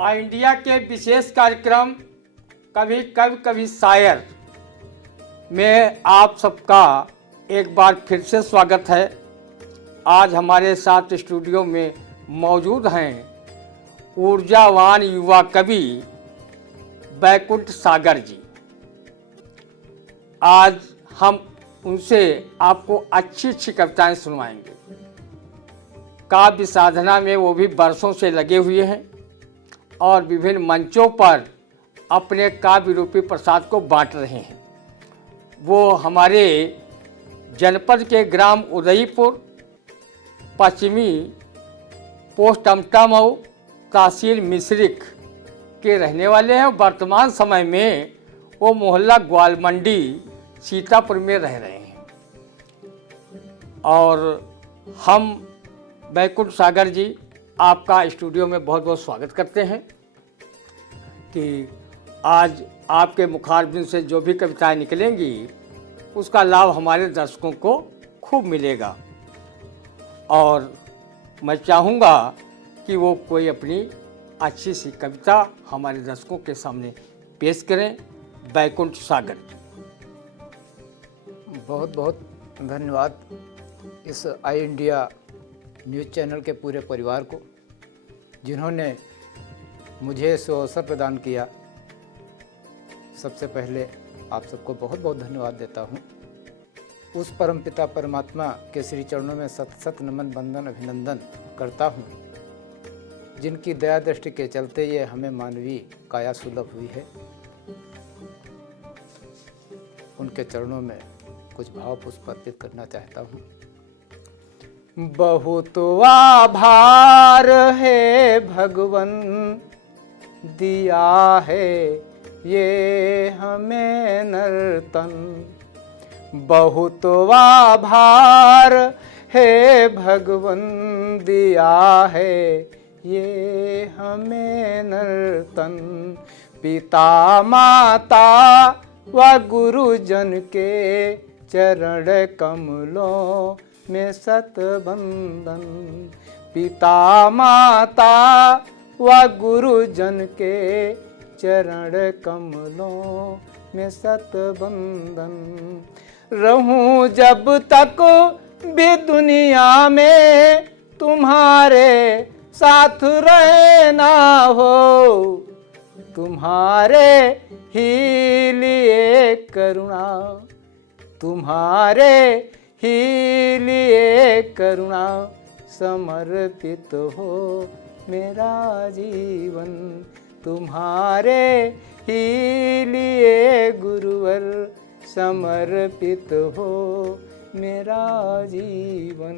India के विशेष कार्यक्रम कभी कभी कभी शायर में आप सबका एक बार फिर से स्वागत है। आज हमारे साथ स्टूडियो में मौजूद हैं ऊर्जावान युवा कवि बैकुंठ सागर जी। आज हम उनसे आपको अच्छी अच्छी कविताएं सुनवाएंगे। काव्य साधना में वो भी बरसों से लगे हुए हैं और विभिन्न मंचों पर अपने काव्य रूपी प्रसाद को बांट रहे हैं। वो हमारे जनपद के ग्राम उदयपुर पश्चिमी पोस्ट अमटामऊ तहसील मिश्रिक के रहने वाले हैं। वर्तमान समय में वो मोहल्ला ग्वालमंडी सीतापुर में रह रहे हैं। और हम बैकुंठ सागर जी आपका स्टूडियो में बहुत बहुत स्वागत करते हैं कि आज आपके मुखारबिन से जो भी कविताएं निकलेंगी उसका लाभ हमारे दर्शकों को खूब मिलेगा। और मैं चाहूँगा कि वो कोई अपनी अच्छी सी कविता हमारे दर्शकों के सामने पेश करें। बैकुंठ सागर। बहुत बहुत धन्यवाद इस आई इंडिया न्यूज़ चैनल के पूरे परिवार को, जिन्होंने मुझे इस अवसर प्रदान किया। सबसे पहले आप सबको बहुत बहुत धन्यवाद देता हूँ। उस परमपिता परमात्मा के श्री चरणों में सत सत नमन बंदन अभिनंदन करता हूँ, जिनकी दया दृष्टि के चलते ये हमें मानवीय काया सुलभ हुई है। उनके चरणों में कुछ भाव पुष्प अर्पित करना चाहता हूँ। बहुत आभार है भगवन, दिया है ये हमें नर्तन। बहुत आभार है भगवन, दिया है ये हमें नर्तन। पिता माता व गुरुजन के चरण कमलों में सत बंदन। पिता माता व गुरुजन के चरण कमलों में सत बंदन। रहूं जब तक भी दुनिया में तुम्हारे साथ रहे ना हो, तुम्हारे ही लिए करुणा, तुम्हारे ही लिए करुणा समर्पित हो मेरा जीवन। तुम्हारे ही लिए गुरुवर समर्पित हो मेरा जीवन।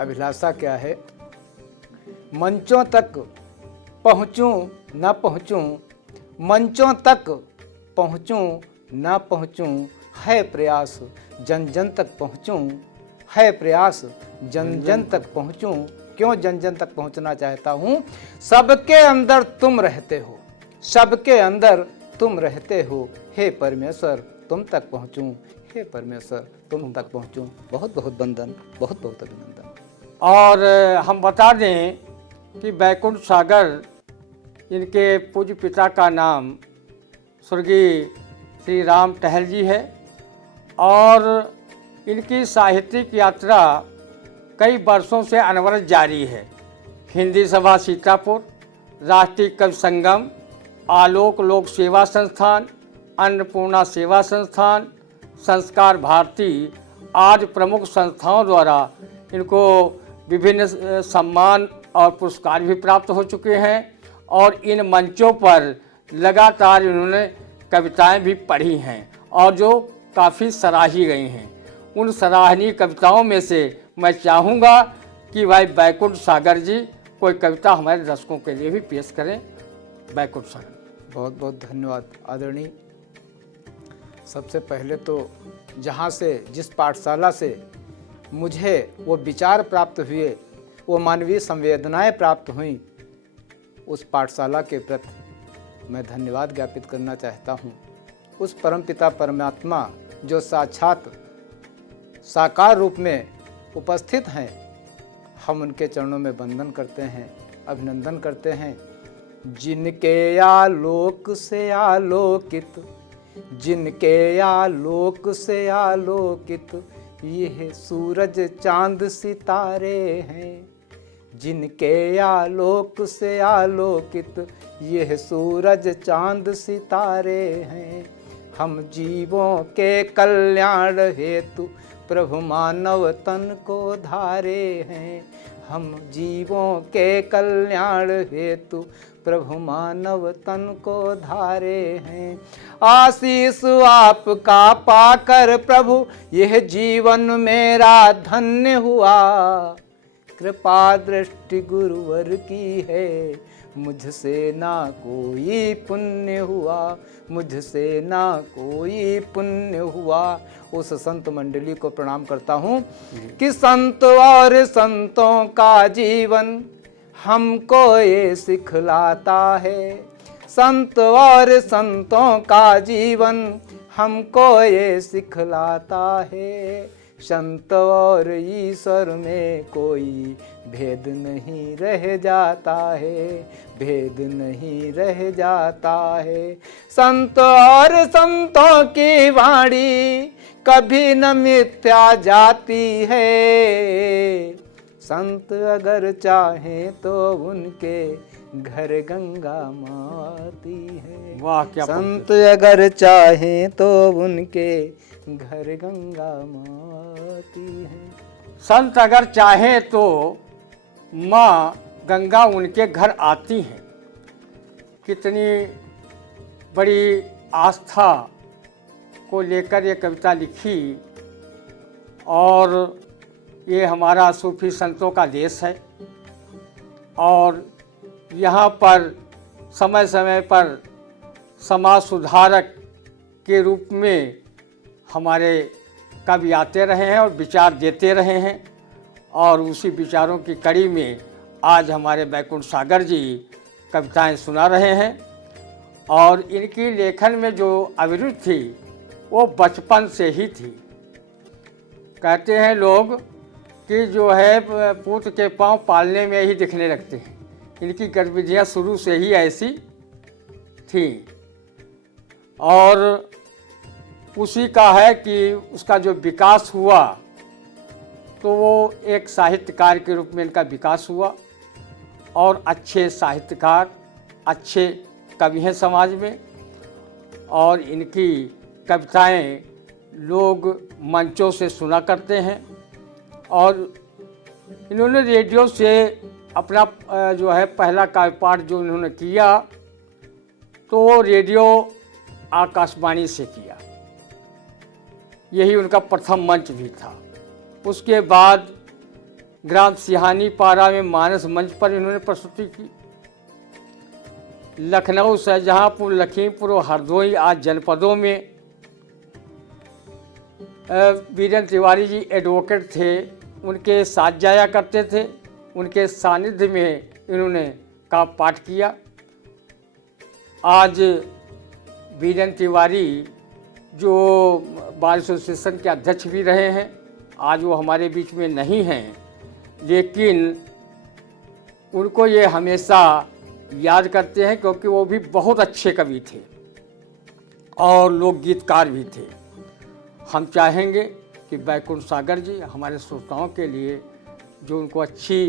अभिलाषा क्या है? मंचों तक पहुँचूं न पहुँचूं, मंचों तक पहुँचूं न पहुँचूं, है प्रयास जन जन तक पहुँचूं, है प्रयास जन जन तक पहुँचूं। क्यों जन जन तक पहुँचना चाहता हूँ? सबके अंदर तुम रहते हो, सबके अंदर तुम रहते हो। हे परमेश्वर तुम तक पहुँचूं, हे परमेश्वर तुम तक पहुँचूं। बहुत बहुत वंदन, बहुत बहुत अभिनंदन। और हम बता दें कि बैकुंठ सागर इनके पूज्य पिता का नाम स्वर्गीय श्री राम टहल जी है। और इनकी साहित्यिक यात्रा कई वर्षों से अनवरत जारी है। हिंदी सभा सीतापुर, राष्ट्रीय कवि संगम, आलोक लोक सेवा संस्थान, अन्नपूर्णा सेवा संस्थान, संस्कार भारती आदि प्रमुख संस्थाओं द्वारा इनको विभिन्न सम्मान और पुरस्कार भी प्राप्त हो चुके हैं। और इन मंचों पर लगातार इन्होंने कविताएं भी पढ़ी हैं और जो काफ़ी सराही गई हैं। उन सराहनीय कविताओं में से मैं चाहूँगा कि भाई बैकुंठ सागर जी कोई कविता हमारे दर्शकों के लिए भी पेश करें। बैकुंठ सागर। बहुत बहुत धन्यवाद आदरणीय। सबसे पहले तो जहाँ से, जिस पाठशाला से मुझे वो विचार प्राप्त हुए, वो मानवीय संवेदनाएं प्राप्त हुई, उस पाठशाला के प्रति मैं धन्यवाद ज्ञापित करना चाहता हूँ। उस परमपिता परमात्मा जो साक्षात साकार रूप में उपस्थित हैं, हम उनके चरणों में वंदन करते हैं अभिनंदन करते हैं। जिनके आलोक से आलोकित, जिनके आलोक से आलोकित यह सूरज चांद सितारे हैं, जिनके आलोक से आलोकित यह सूरज चांद सितारे हैं। हम जीवों के कल्याण हेतु प्रभु मानव तन को धारे हैं। हम जीवों के कल्याण हेतु प्रभु मानव तन को धारे हैं। आशीष आपका पाकर प्रभु यह जीवन मेरा धन्य हुआ। कृपा दृष्टि गुरुवर की है, मुझसे ना कोई पुण्य हुआ, मुझसे ना कोई पुण्य हुआ। उस संत मंडली को प्रणाम करता हूँ कि संत और संतों का जीवन हमको ये सिखलाता है। संत और संतों का जीवन हमको ये सिखलाता है। संत और ईश्वर में कोई भेद नहीं रह जाता है, भेद नहीं रह जाता है। संत और संतों की वाणी कभी न मिथ्या जाती है। संत अगर चाहें तो उनके घर गंगा माती है। वाह क्या संत अगर चाहें तो उनके घर गंगा माती है। संत अगर चाहे तो माँ गंगा उनके घर आती है। कितनी बड़ी आस्था को लेकर ये कविता लिखी। और ये हमारा सूफी संतों का देश है और यहाँ पर समय समय पर समाज सुधारक के रूप में हमारे कवि आते रहे हैं और विचार देते रहे हैं। और उसी विचारों की कड़ी में आज हमारे बैकुंठ सागर जी कविताएं सुना रहे हैं। और इनकी लेखन में जो अभिरुचि थी वो बचपन से ही थी। कहते हैं लोग कि जो है पूत के पाँव पालने में ही दिखने लगते हैं। इनकी गतिविधियाँ शुरू से ही ऐसी थी। और उसी का है कि उसका जो विकास हुआ तो वो एक साहित्यकार के रूप में इनका विकास हुआ। और अच्छे साहित्यकार, अच्छे कवि हैं समाज में। और इनकी कविताएं लोग मंचों से सुना करते हैं। और इन्होंने रेडियो से अपना जो है पहला काव्य पाठ जो इन्होंने किया तो वो रेडियो आकाशवाणी से किया। यही उनका प्रथम मंच भी था। उसके बाद ग्राम सिहानी पारा में मानस मंच पर इन्होंने प्रस्तुति की। लखनऊ, शाहजहांपुर, लखीमपुर और हरदोई आज जनपदों में वीरेंद्र तिवारी जी एडवोकेट थे, उनके साथ जाया करते थे। उनके सानिध्य में इन्होंने काव्य पाठ किया। आज वीरेंद्र तिवारी जो बार एसोसिएशन के अध्यक्ष भी रहे हैं, आज वो हमारे बीच में नहीं हैं, लेकिन उनको ये हमेशा याद करते हैं क्योंकि वो भी बहुत अच्छे कवि थे और लोक गीतकार भी थे। हम चाहेंगे कि बैकुंठ सागर जी हमारे श्रोताओं के लिए जो उनको अच्छी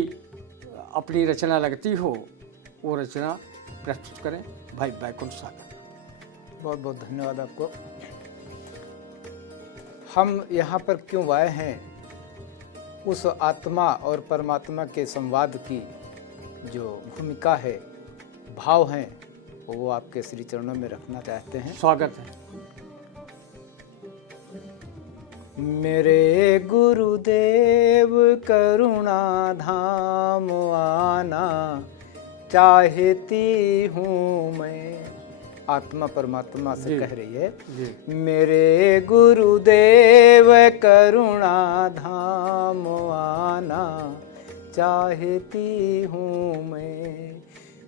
अपनी रचना लगती हो वो रचना प्रस्तुत करें। भाई बैकुंठ सागर, बहुत बहुत धन्यवाद आपको। हम यहाँ पर क्यों आए हैं, उस आत्मा और परमात्मा के संवाद की जो भूमिका है, भाव हैं, वो आपके श्री चरणों में रखना चाहते हैं। स्वागत है। मेरे गुरुदेव करुणा धाम आना चाहती हूँ मैं। आत्मा परमात्मा से कह रही है, मेरे गुरुदेव करुणा धाम आना चाहती हूँ मैं।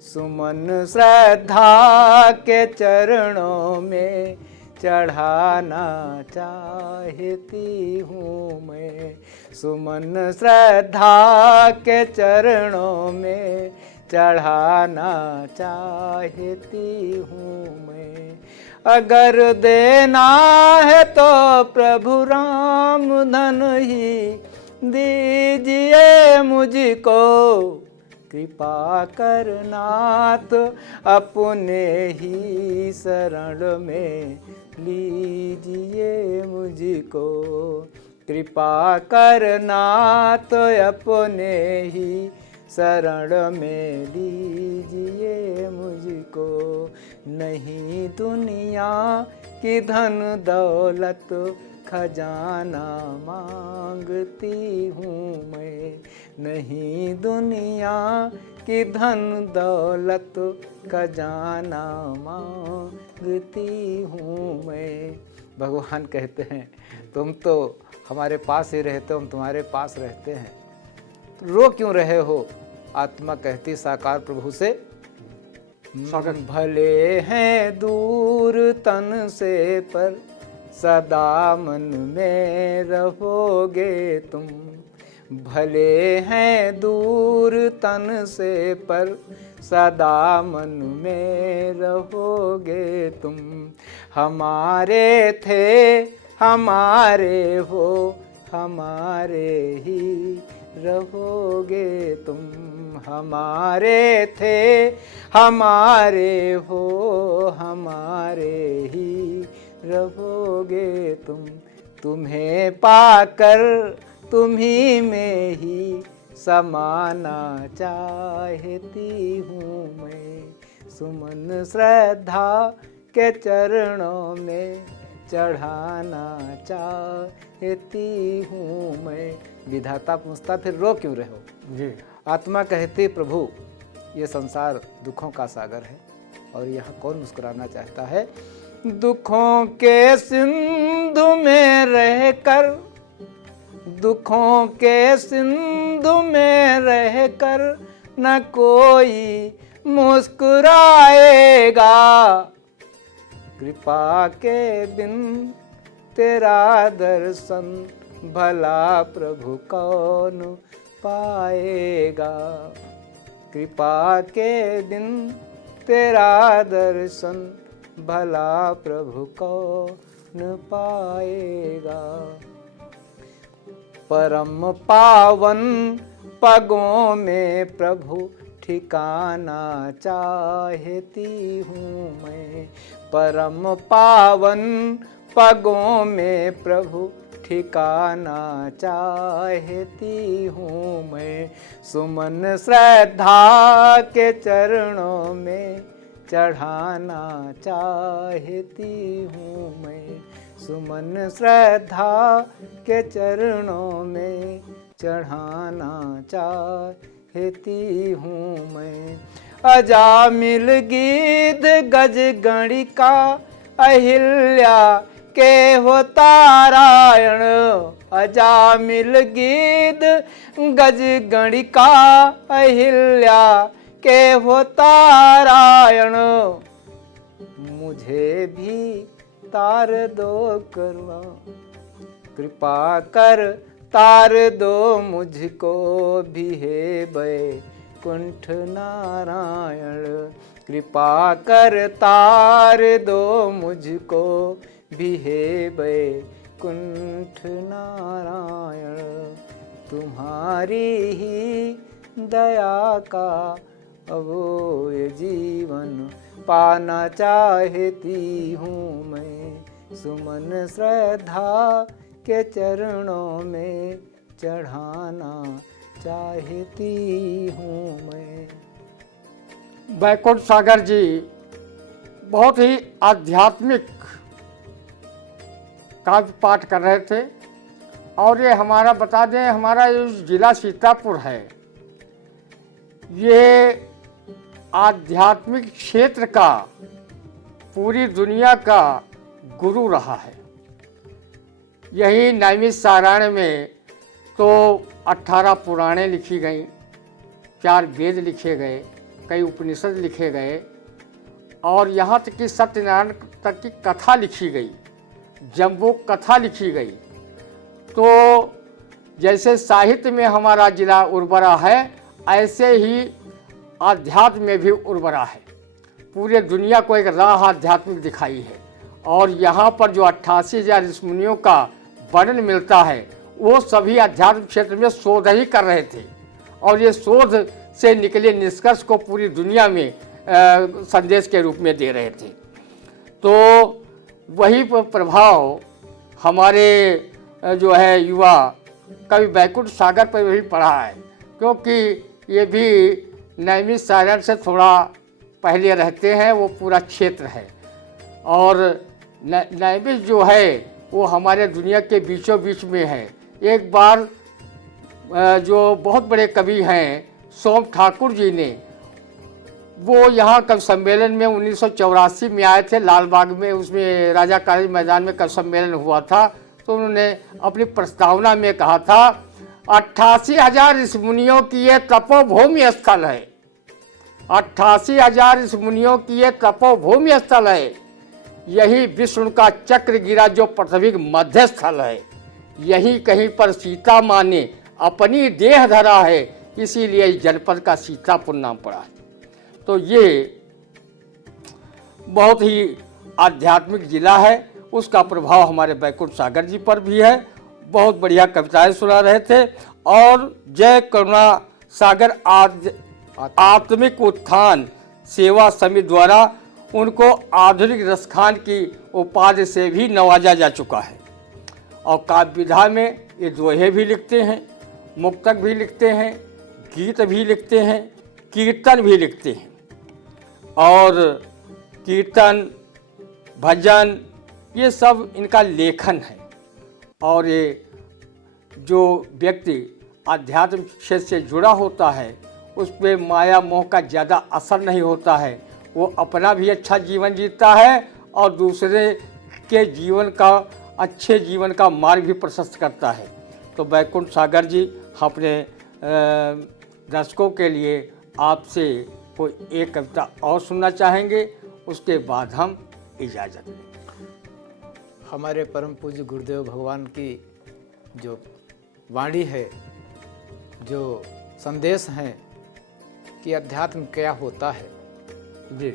सुमन श्रद्धा के चरणों में चढ़ाना चाहती हूँ मैं। सुमन श्रद्धा के चरणों में चढ़ाना चाहती हूँ मैं। अगर देना है तो प्रभु राम धन ही दीजिए मुझको, कृपा करनाथ अपने ही शरण में लीजिए मुझको, कृपा करनाथ अपने ही शरण में लीजिए मुझको। नहीं दुनिया की धन दौलत खजाना मांगती हूँ मैं, नहीं दुनिया की धन दौलत खजाना मांगती हूँ मैं। भगवान कहते हैं तुम तो हमारे पास ही रहते हो, हम तुम्हारे पास रहते हैं, रो क्यों रहे हो। आत्मा कहती साकार प्रभु से, भले हैं दूर तन से पर सदा मन में रहोगे तुम, भले हैं दूर तन से पर सदा मन में रहोगे तुम। हमारे थे हमारे हो हमारे ही रहोगे तुम, हमारे थे हमारे हो हमारे ही रहोगे तुम। तुम्हें पाकर तुम्ही में ही समाना चाहती हूँ मैं, सुमन श्रद्धा के चरणों में चढ़ाना चाहती हूँ मैं। विधाता पूछता फिर रो क्यों रहे हो जी। आत्मा कहती प्रभु ये संसार दुखों का सागर है और यहाँ कौन मुस्कुराना चाहता है। दुखों के सिंधु में रहकर, दुखों के सिंधु में रहकर न कोई मुस्कुराएगा, कृपा के बिन तेरा दर्शन भला प्रभु कौन पाएगा, कृपा के बिन तेरा दर्शन भला प्रभु कौन पाएगा। परम पावन पगों में प्रभु ठिकाना चाहती हूँ मैं, परम पावन पगों में प्रभु ठिकाना चाहती हूँ मैं। सुमन श्रद्धा के चरणों में चढ़ाना चाहती हूँ मैं, सुमन श्रद्धा के चरणों में चढ़ाना चाहती हूँ मैं। अजामिल गीध गज गणिका अहिल्या के हो तारायण, अजामिल गीध गज गणिका अहिल्या के हो तारायण, मुझे भी तार दो करुणा, कृपा कर तार दो मुझको भी हे बैकुंठ नारायण, कृपा कर तार दो मुझको भी हे बैकुंठ नारायण। तुम्हारी ही दया का अब ये जीवन पाना चाहती हूँ मैं, सुमन श्रद्धा के चरणों में चढ़ाना चाहती हूँ मैं। बैकुंठ सागर जी बहुत ही आध्यात्मिक काव्य पाठ कर रहे थे और ये हमारा बता दें, हमारा ये जिला सीतापुर है, ये आध्यात्मिक क्षेत्र का पूरी दुनिया का गुरु रहा है। यही नैमिषारण्य में तो 18 पुराणें लिखी गईं, 4 वेद लिखे गए, कई उपनिषद लिखे गए और यहाँ तक कि सत्यनारायण तक की कथा लिखी गई, जम्बो कथा लिखी गई। तो जैसे साहित्य में हमारा जिला उर्वरा है, ऐसे ही आध्यात्म में भी उर्वरा है। पूरे दुनिया को एक राह आध्यात्मिक दिखाई है। और यहाँ पर जो 88,000 ऋषि मुनियों का वर्णन मिलता है वो सभी आध्यात्म क्षेत्र में शोध ही कर रहे थे और ये शोध से निकले निष्कर्ष को पूरी दुनिया में संदेश के रूप में दे रहे थे। तो वही प्रभाव हमारे जो है युवा कवि बैकुंठ सागर पर भी पड़ा है, क्योंकि ये भी नैमिषारण्य से थोड़ा पहले रहते हैं, वो पूरा क्षेत्र है। और नैमिष जो है वो हमारे दुनिया के बीचों बीच में है। एक बार जो बहुत बड़े कवि हैं सोम ठाकुर जी ने, वो यहाँ कवि सम्मेलन में 1984 में आए थे लाल बाग में, उसमें राजा कॉलेज मैदान में कवि सम्मेलन हुआ था। तो उन्होंने अपनी प्रस्तावना में कहा था 88,000 ऋषि मुनियों की ये तपोभूमि स्थल है, 88,000 ऋषि मुनियों की ये तपोभूमि स्थल है। यही विष्णु का चक्र गिरा जो पृथ्वी मध्य स्थल है। यही कहीं पर सीता माँ ने अपनी देह धरा है, इसीलिए इस जनपद का सीतापुर नाम पड़ा है। तो ये बहुत ही आध्यात्मिक जिला है, उसका प्रभाव हमारे बैकुंठ सागर जी पर भी है। बहुत बढ़िया कविताएं सुना रहे थे। और जय करुणा सागर आत्मिक उत्थान सेवा समिति द्वारा उनको आधुनिक रसखान की उपाधि से भी नवाजा जा चुका है। और काव्य विधा में ये दोहे भी लिखते हैं, मुक्तक भी लिखते हैं, गीत भी लिखते हैं, कीर्तन भी लिखते हैं। और कीर्तन भजन ये सब इनका लेखन है। और ये जो व्यक्ति आध्यात्म क्षेत्र से जुड़ा होता है उस पर माया मोह का ज़्यादा असर नहीं होता है। वो अपना भी अच्छा जीवन जीता है और दूसरे के जीवन का अच्छे जीवन का मार्ग भी प्रशस्त करता है। तो बैकुंठ सागर जी अपने दर्शकों के लिए आपसे कोई एक कविता और सुनना चाहेंगे, उसके बाद हम इजाज़त लें। हमारे परम पूज्य गुरुदेव भगवान की जो वाणी है, जो संदेश हैं कि अध्यात्म क्या होता है जी।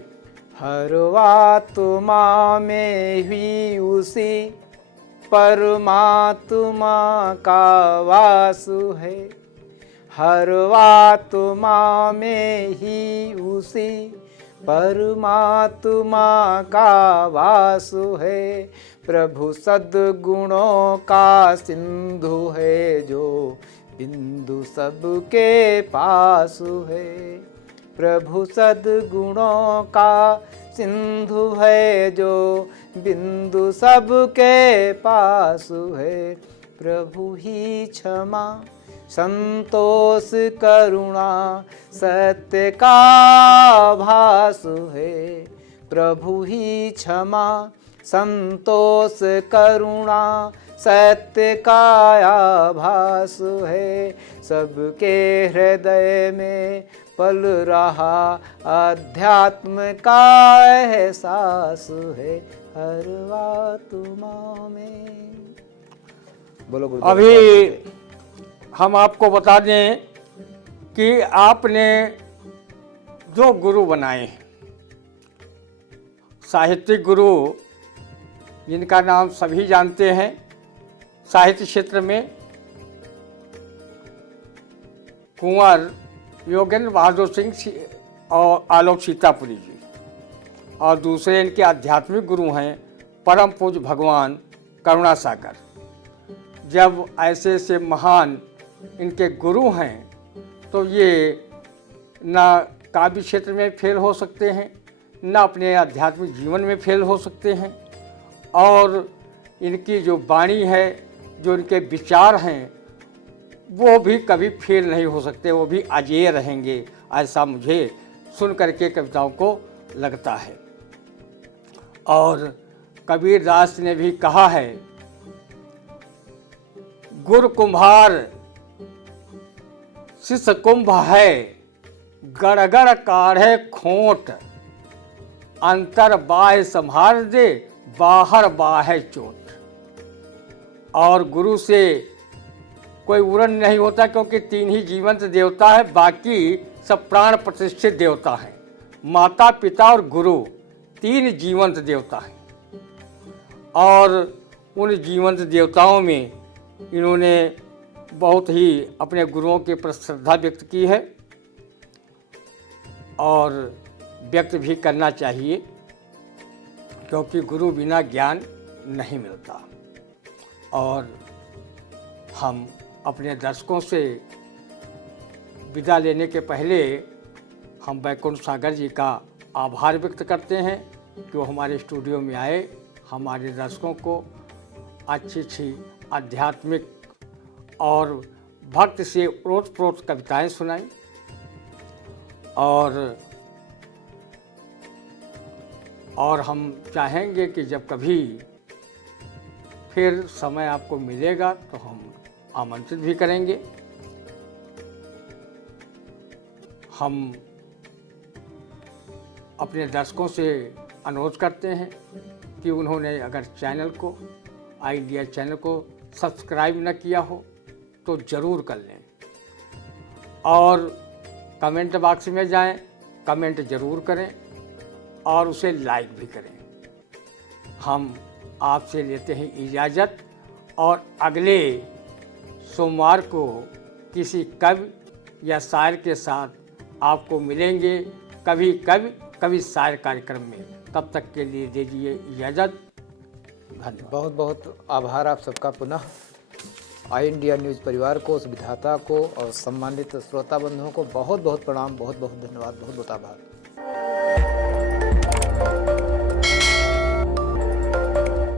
हर आत्मा में ही उसी परमात्मा का वास है। हर आत्मा में ही उसी परमात्मा का वास है। प्रभु सद्गुणों का सिंधु है जो बिंदु सबके पास है। प्रभु सद्गुणों का सिंधु है जो बिंदु सबके पास है। प्रभु ही क्षमा संतोष करुणा सत्य का भास है। प्रभु ही क्षमा संतोष करुणा सत्य का आभास है। सबके हृदय में पल रहा अध्यात्म का एहसास है हर आत्मा में। बोलो गुरुदेव। अभी हम आपको बता दें कि आपने जो गुरु बनाए, साहित्यिक गुरु जिनका नाम सभी जानते हैं साहित्य क्षेत्र में, कुंवर योगेंद्र बहादुर सिंह और आलोक सीतापुरी जी, और दूसरे इनके आध्यात्मिक गुरु हैं परम पूज्य भगवान करुणा सागर। जब ऐसे ऐसे महान इनके गुरु हैं तो ये ना काव्य क्षेत्र में फेल हो सकते हैं, ना अपने आध्यात्मिक जीवन में फेल हो सकते हैं। और इनकी जो वाणी है, जो इनके विचार हैं, वो भी कभी फेल नहीं हो सकते, वो भी अजेय रहेंगे, ऐसा मुझे सुन करके कविताओं को लगता है। और कबीर दास ने भी कहा है, गुर कुम्हार शिष्य कुंभ है, गड़गड़ काढ़े खोट, अंतर बाह्य संभार दे, बाहर बाह्य चोट। और गुरु से कोई उड़न नहीं होता, क्योंकि 3 ही जीवंत देवता है, बाकी सब प्राण प्रतिष्ठित देवता हैं। माता, पिता और गुरु 3 जीवंत देवता हैं। और उन जीवंत देवताओं में इन्होंने बहुत ही अपने गुरुओं के प्रति श्रद्धा व्यक्त की है और व्यक्त भी करना चाहिए, क्योंकि गुरु बिना ज्ञान नहीं मिलता। और हम अपने दर्शकों से विदा लेने के पहले हम बैकुंठ सागर जी का आभार व्यक्त करते हैं कि वो हमारे स्टूडियो में आए, हमारे दर्शकों को अच्छी अच्छी आध्यात्मिक और भक्त से ओतप्रोत कविताएं सुनाई। और हम चाहेंगे कि जब कभी फिर समय आपको मिलेगा तो हम आमंत्रित भी करेंगे। हम अपने दर्शकों से अनुरोध करते हैं कि उन्होंने अगर चैनल को, आई इंडिया चैनल को सब्सक्राइब न किया हो तो ज़रूर कर लें और कमेंट बॉक्स में जाएं, कमेंट ज़रूर करें और उसे लाइक भी करें। हम आपसे लेते हैं इजाज़त और अगले सोमवार को किसी कवि या शायर के साथ आपको मिलेंगे कवि शायर कार्यक्रम में। तब तक के लिए दीजिए इजाज़त। धन्यवाद। बहुत बहुत आभार आप सबका पुनः। आई इंडिया न्यूज़ परिवार को, उस विधाता को और सम्मानित श्रोता बंधुओं को बहुत बहुत प्रणाम, बहुत बहुत धन्यवाद, बहुत बहुत आभार।